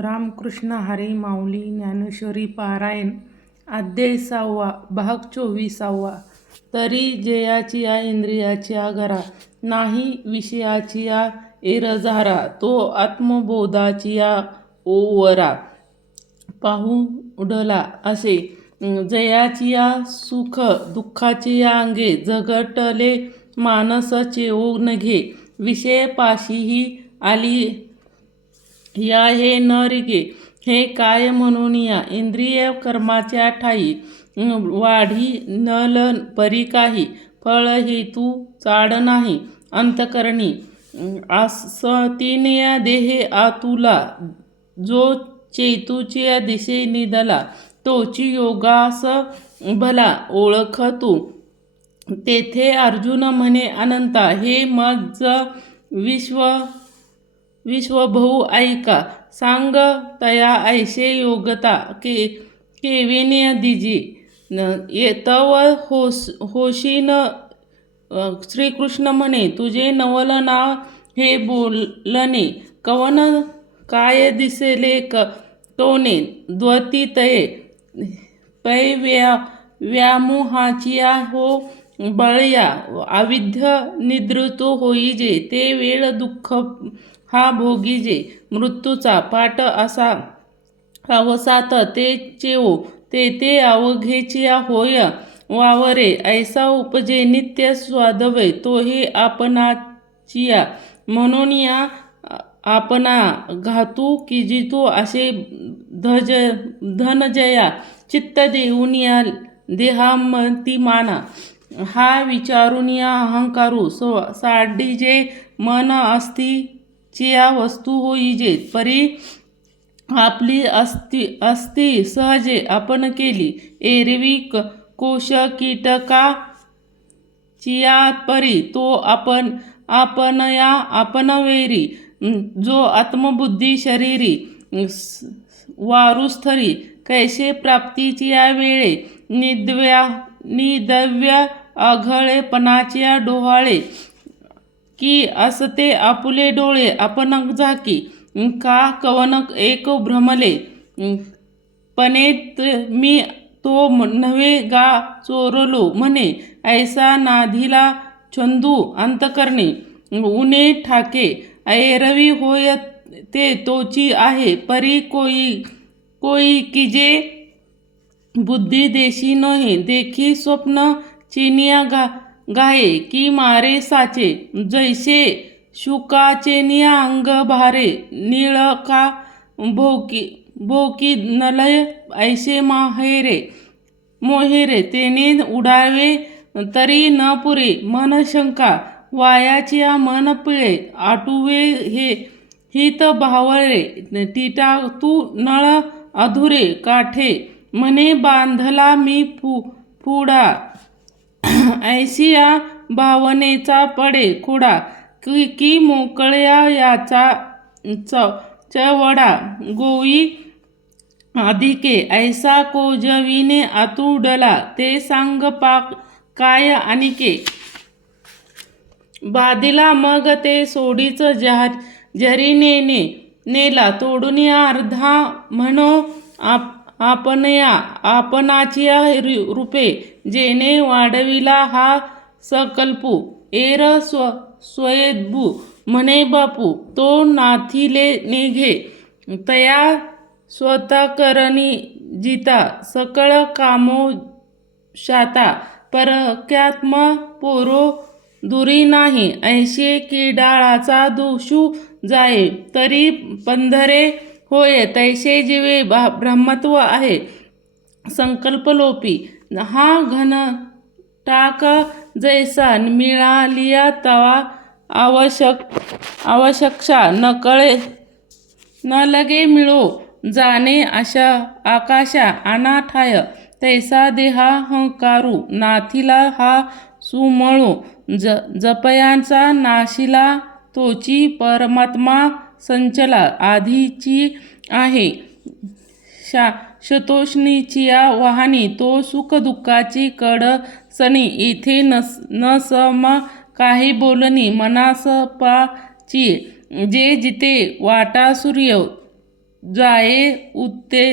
रामकृष्ण हरी माऊली ज्ञानेश्वरी पारायण अध्याय सहावा भाग चोवीसावा. तरी जयाचिया इंद्रियाच्या घरा नाही विषयाचिया एरझारा तो आत्मबोधाचिया ओवरा. पाहू उडला असे जयाचिया सुख दुःखाचिया अंगे झगटले मानस चेवू नघे. विषयपाशीही आली या हे न रिगे हे काय म्हणून या? इंद्रिय कर्माच्या ठाई वाढी नल परी काही फळ हेतू चाड नाही अंतकरणी या देहे आतुला जो चेतूच्या दिशे निदला तोची योगास भला ओळख तू तेथे अर्जुन म्हणे अनंता हे मज विश्व विश्वभऊ ऐका सांग तया ऐशे योगता के केविने दिजी ये तव होस होशीन श्रीकृष्ण म्हणे तुझे नवल नाव हे बोलणे कवन काय दिसेले क टोने द्वती तये पै व्या व्यामोहाचिया हो बळया अविध्य निद्रितो होईजे ते वेळ दुःख हा भोगीजे मृत्यूचा पाठ असा अवसात ते चेओ ते ते अवघेचिया होय वावरे ऐसा उपजे नित्य स्वादवे तो हे आपणाचिया म्हणून या आपणा घातू किजितो असे धज धनजया चित्त देऊन या देहामती माना हा विचारून या अहंकारू सो साडी जे मन असती चिया वस्तू होईजे परी आपली अस्ती अस्ती सहजे आपण केली. एरवी कोश कीटका चिया परी तो आपण आपण या आपण वेरी जो आत्मबुद्धी शरीरी वारुस्थरी कैसे प्राप्तीच्या वेळे निद्व्या निदव्य आघळेपणाच्या डोहाळे की असते आपुले डोळे अपनक झाकी. का कवनक एक भ्रमले? पणेत मी तो नव्हे गा चोरलो म्हणे. ऐसा नाधीला छंदू अंतकरणे. उने ठाके ऐरवी होय ते तोची आहे. परी कोई कोई किजे? बुद्धी देशी नहे देखी स्वप्न चिनिया गा गाये की मारे साचे जैसे शुकाचे निया अंग भारे निळका भोकी भोकी नलय ऐसे माहेरे मोहेरे तेने उडावे तरी न पुरे मन शंका वायाच्या मन पिळे आटुवे हे हित भावळे टिटा तू नळ अधुरे काठे मने बांधला मी फु फुडा ऐशिया भावनेचा पडे खुडा की की मोकळ्या याचा च चवडा गोई अधिके ऐसा कोजविने आतुडला ते सांग पाक काय अनिके बादिला मग ते सोडीच जहार जरीने नेला तोडून अर्धा म्हणो आप आपणया आपणाची रूपे जेने वाढविला हा सकल्पू. एर स्व स्वयद्भू म्हणे बापू तो नाथिले निघे. तया स्वतःकरणी जिता. सकळ कामो शाता. परक्यात्म पोरो दुरी नाही. ऐशे किडाळाचा दुषू दोषू जाये. तरी पंधरे होय तैसे जीवे ब्रह्मत्व आहे. संकल्पलोपी. हा घन टाक जैसा मिळालिया तवा आवश्यक आवश्यकशा नकळे न लगे मिळो जाणे अशा आकाशा अनाठाय तैसा देहा हंकारू नाथीला हा सुमळो ज जपयांचा नाशिला तोची परमात्मा संचला आधीची आहे. शा शतोष्णीची या वाहनी तो सुखदुःखाची कडसणी इथे नस न सम काही बोलणी मनासपाची. जे जिथे वाटा सूर्य जाये उत्ते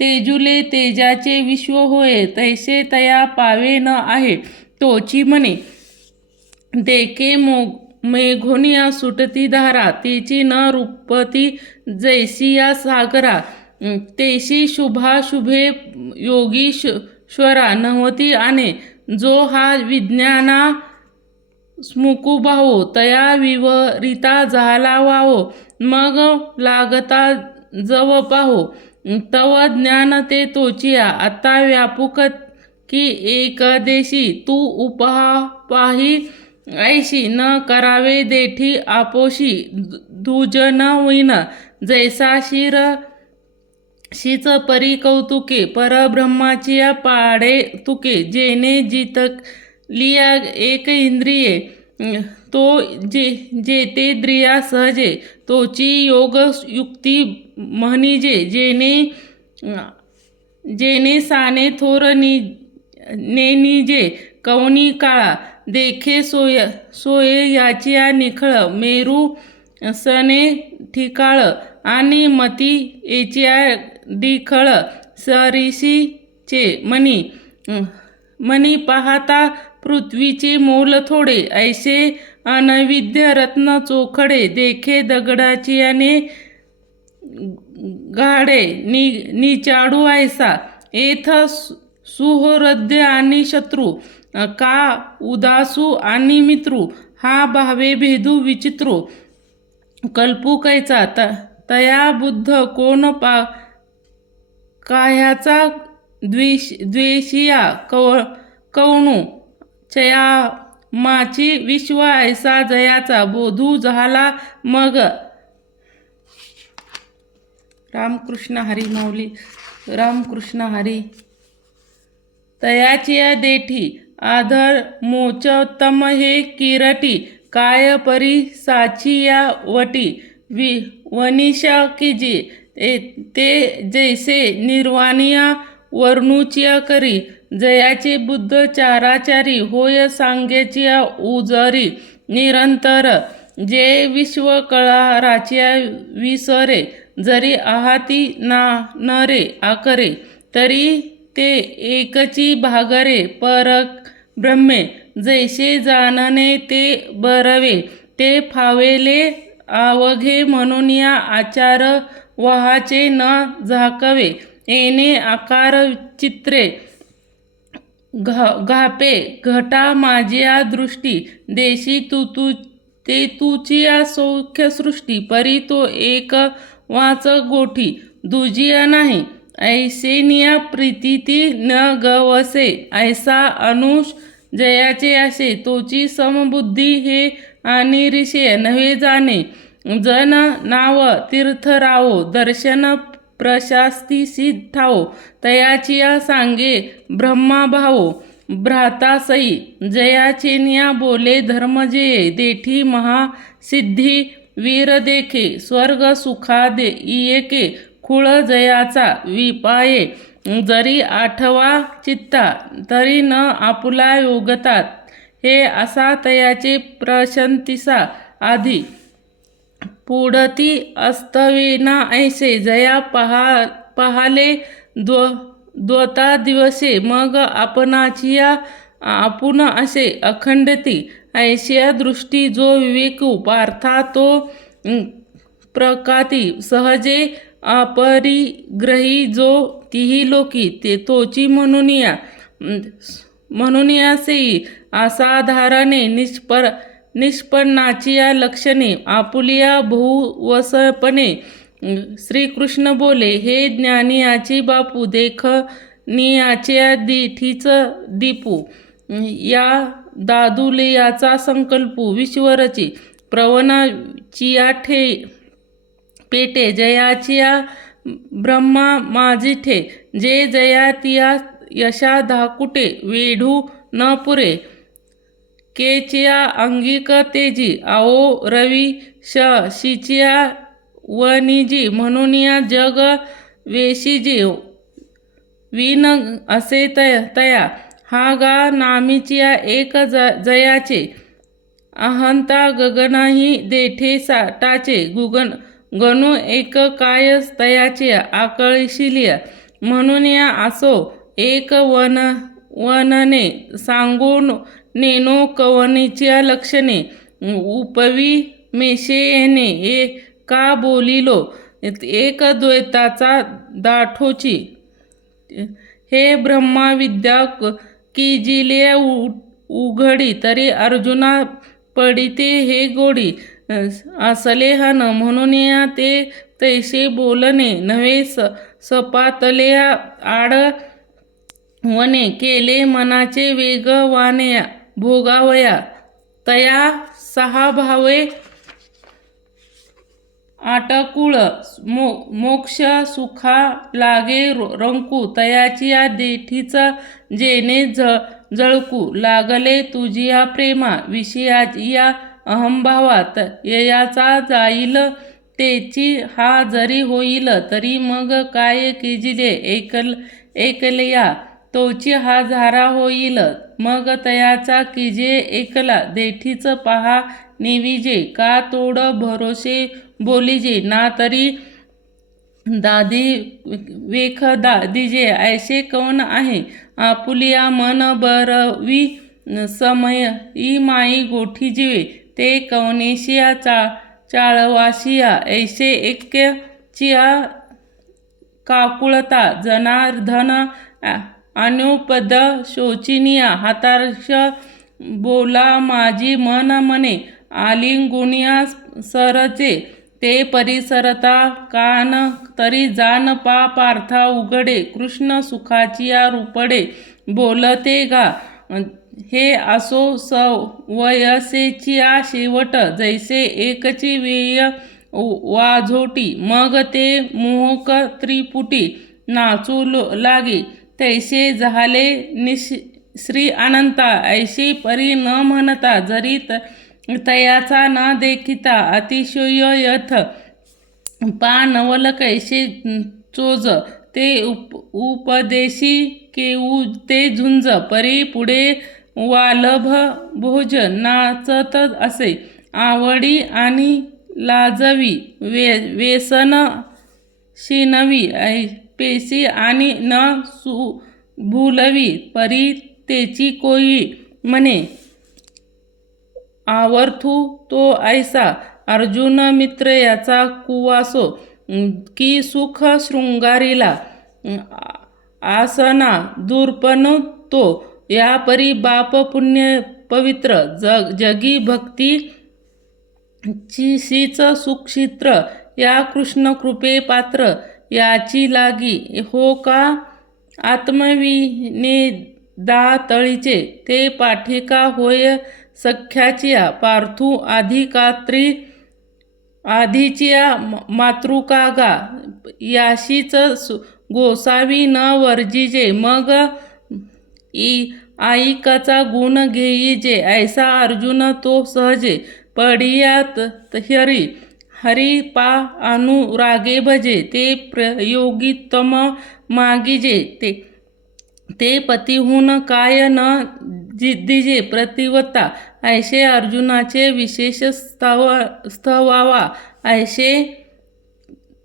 तेजुले तेजाचे विश्व होय तैसे तया पावे न आहे. तोची म्हणे देखे मो मेघोनिया सुटती धारा तिची न रूपती जैसिया सागरा तेशी शुभा शुभे योगी श्वरा नव्हती आणे जो हा विज्ञाना स्मुकुभावो तया विवरिता झाला वावो मग लागता जव पाहो तव ज्ञान ते तोचिया आता व्यापुक की एकदेशी तू उपहा पाही ऐशी न करावे देठी आपोशी दुजन होईन जैसा शिर शीच परी कौतुके परब्रह्माची पाडे तुके जेने जितक लिया एक इंद्रिये तो जे जेते द्रिया सहजे तोची योग युक्ती म्हणिजे जेने जेने साने थोर नि ने निजे कवनी काळा देखे सोय सोय याचिया निखळ मेरू सने ठिकाळ आणि मती एचिया दिखळ सरीसीचे मनी मनी पाहता पृथ्वीचे मोल थोडे ऐसे अनविद्य रत्न चोखडे देखे दगडाची आणि गाडे नि निचाडू ऐसा. येथ सुहृद्य आणि शत्रू. का उदासू आणि मित्रू? हा भावे भेदू विचित्रू. कल्पू कैचा त तया बुद्ध कोण पा काह्याचा द्वेष द्वेषिया कव कवणू? चया माची विश्व ऐसा जयाचा बोधू झाला मग. रामकृष्ण हरी माऊली रामकृष्ण हरी. तयाचिया देठी आधार मोचोत्तम हे किरटी काय परी साचिया वटी वि वनिशा किजी ते ते जैसे निर्वाणिया वर्णुचिया करी जयाचे बुद्ध चाराचारी होय सांगेचिया उजरी निरंतर जे विश्व कळाराच्या विसरे जरी आहाती ना नरे आकरे तरी ते एकची भागरे परक ब्रह्मे जैसे जाणणे ते बरवे ते फावेले आवघे म्हणून या आचार वहाचे न झाकवे. येणे आकार चित्रे घा घापे घटा माझिया दृष्टी देशी तू तू ते तुची या सौख्य सृष्टी परी तो एक वाच गोठी दुजिया नाही. ऐसेनिया प्रीतीती न गवसे ऐसा अनुष जयाचे असे तोची समबुद्धी हे आणि ऋषे नव्हे जाणे. जन नाव तीर्थरावो दर्शन प्रशास्ती सिद्धाओ तयाचिया सांगे ब्रह्मा भाऊ भ्राता सई जयाचेनिया बोले धर्म जे देठी महासिद्धी वीर देखे स्वर्ग सुखा दे इयके कुळजयाचा विपाये जरी आठवा चित्ता तरी न आपुला योगतात. हे असा तयाचे प्रशंतिसा आधी. पुढती अस्तविना ऐसे जया पहा पहाले द्व द्वता दिवसे मग आपणाचिया आपण असे अखंडती. ऐशिया दृष्टी जो विवेकू पार्था तो प्रकाती सहजे अपरिग्रही जो तिही लोकी ते तोची म्हणून या म्हणून यासेही असाधारणे निष्पर निष्पन्नाचिया लक्षणे आपुलिया भूवसपणे श्रीकृष्ण बोले हे ज्ञानियाची बापू देख नियाच्या दिठीच दीपू या दादुलियाचा संकल्पू विश्वरची प्रवणाचिया ठे पेटे जयाचिया ब्रह्मा माझिठे जे जया तिया यशा धाकुटे वेढू न पुरे. केचिया अंगिक तेजी आओ रवी श शिचिया वनिजी म्हणून या जग वेशीजी विन असे तय तया. हा गा नामीचिया एक ज जयाचे. अहंता गगनाही देठे साटाचे गुगन गणू एक कायस तयाचे आकळशिलिया म्हणून या असो एक वन वनने सांगून नेनो कवनीच्या लक्षणे. उपवी मेशे येणे ए का बोलिलो? एक द्वैताचा दाठोची. हे ब्रह्मा विद्या की जिले उ- उघडी तरी अर्जुना पडिते हे गोडी. असलेहन म्हणून या ते तैसे बोलणे नव्हे स सपातले आड वने केले मनाचे वेगवाने भोगावया. तया सहा भावे आटकुळ मो मोक्ष सुखा लागे रंकू. तयाची या देठीचा जेने झ जळकू. लागले तुझिया प्रेमा. विषयाची या अहंभावात ययाचा जाईल तेची हा जरी होईल तरी मग काय किजिले? एकल एकलया तोची हा झारा होईल. मग तयाचा किजे? एकला देठीच पहा निविजे. का तोड भरोसे बोलिजे? ना तरी दादी वेख दादीजे ऐसे कौन आहे? आपुलिया मन बरवी समय ई माई गोठी जिवे ते कवनेशिया चा चाळवाशिया ऐसे ऐक्यचिया काकुळता जनार्दन अनुपद शोचिनिया हातार्ष बोला माझी मन मने आलिंगुनिया सरचे ते परिसरता कान तरी जान पा पार्था उघडे कृष्ण सुखाचिया रूपडे बोलते गा हे असो सवयसेचिया शेवट जैसे एकची वेय वाझोटी मग ते मोहक त्रिपुटी नाचू लो- लागे. तैसे झाले निश श्री अनंता ऐशी परी न म्हणता जरी त तयाचा न देखिता अतिशय यथ. पा नवल कैसे चोज ते उप उपदेशी केऊ ते झुंज परी पुढे वालभ भोज नाचत असे. आवडी आणि लाजवी वे व्यसन शिनवी ऐ पेशी आणि न सु भूलवी परी तेची कोई म्हणे. आवर्थू तो ऐसा अर्जुन मित्र याचा कुवासो की सुख शृंगारीला आसना दुर्पण तो या परी बाप पुण्य पवित्र जग जगी भक्ती चिशीच सुक्षित्र या कृष्ण कृपे पात्र याची लागी हो का आत्मविने दा तळीचे ते पाठिका होय सख्याचिया पार्थू आधिकात्री आधीचिया मातृकागा याशीच सु- गोसावी न वर्जिजे मग ई आईकाचा गुण घेईजे ऐसा अर्जुन तो सहजे पडियात हरी हरी पा अनुरागे भजे ते प्रयोगितम मागिजे ते ते पतीहून काय न जिद्दीजे प्रतिवता ऐशे अर्जुनाचे विशेष स्तव स्तवावा ऐशे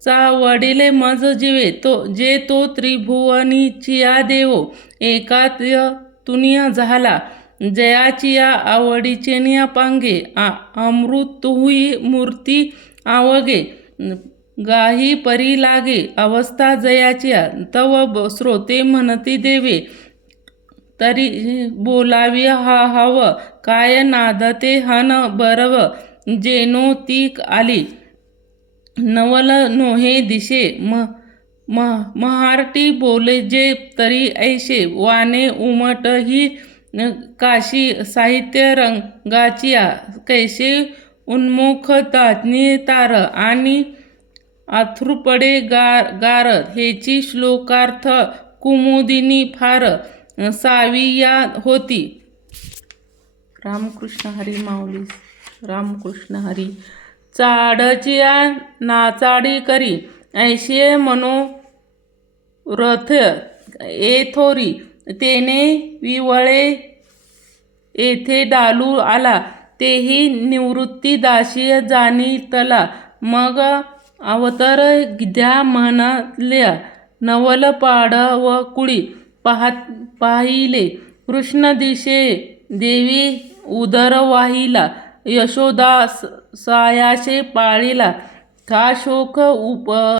चा वडिले मज जिवे तो जे तो त्रिभुवनीचिया देवो एकात्य तुनिया झाला. जयाचिया आवडीचे निया पांगे आ अमृत हुई मूर्ती आवगे. गाही परी लागे अवस्था जयाचिया तव ब- श्रोते म्हणती देवे. तरी बोलावी हा हव काय नादते हन बरव जेनो तीक आली. नवल नोहे दिशे म म महारटी बोले जे तरी ऐशे वाने उमट ही काशी साहित्य रंगाचिया कैसे उन्मुख ताज्ञे तार आणि अथृपडे गार गार हेची श्लोकार्थ कुमुदिनी फार साविया होती. रामकृष्ण हरी माऊली रामकृष्ण हरी. चाडचिया नाचाडी करी ऐशिये मनो रथ एथोरी तेने विवळे येथे डालू आला तेही निवृत्ती दाशी जाणीतला. मग अवतर द्या म्हणल्या नवल पाडव कुळी पाहात पाहिले कृष्ण दिशे देवी उदर वाहिला सायाशे पाळीला. का शोक उप